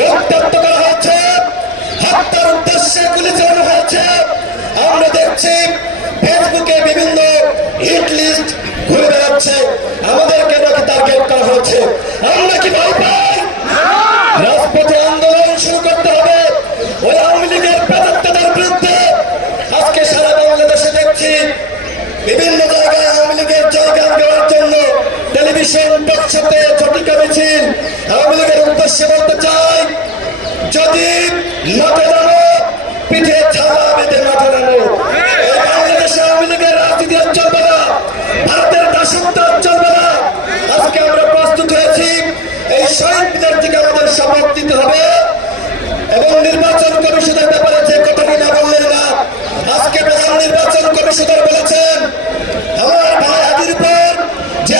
রক্তাক্ত করা হয়েছে, হত্যার উদ্দেশ্যে গুলি চালানো হয়েছে। আমরা দেখছি ফেসবুকে বিভিন্ন হিট লিস্ট ঘুরে বেড়াচ্ছে, আমাদেরকে নাকি টার্গেট করা হয়েছে। আমরা কি ভয় পাই? রাজপথে আন্দোলন শুরু করতে হবে ওই আওয়ামী লীগের প্রেতাত্মাদের বিরুদ্ধে। আজকে সারা বাংলাদেশে দেখছি বিভিন্ন জায়গায় আওয়ামী লীগের জয়গান গাওয়ার জন্য টেলিভিশন টকশোতে ঝটিকা মিছিল। আওয়ামী লীগের উদ্দেশ্যে বলতে চাই, যদি নটে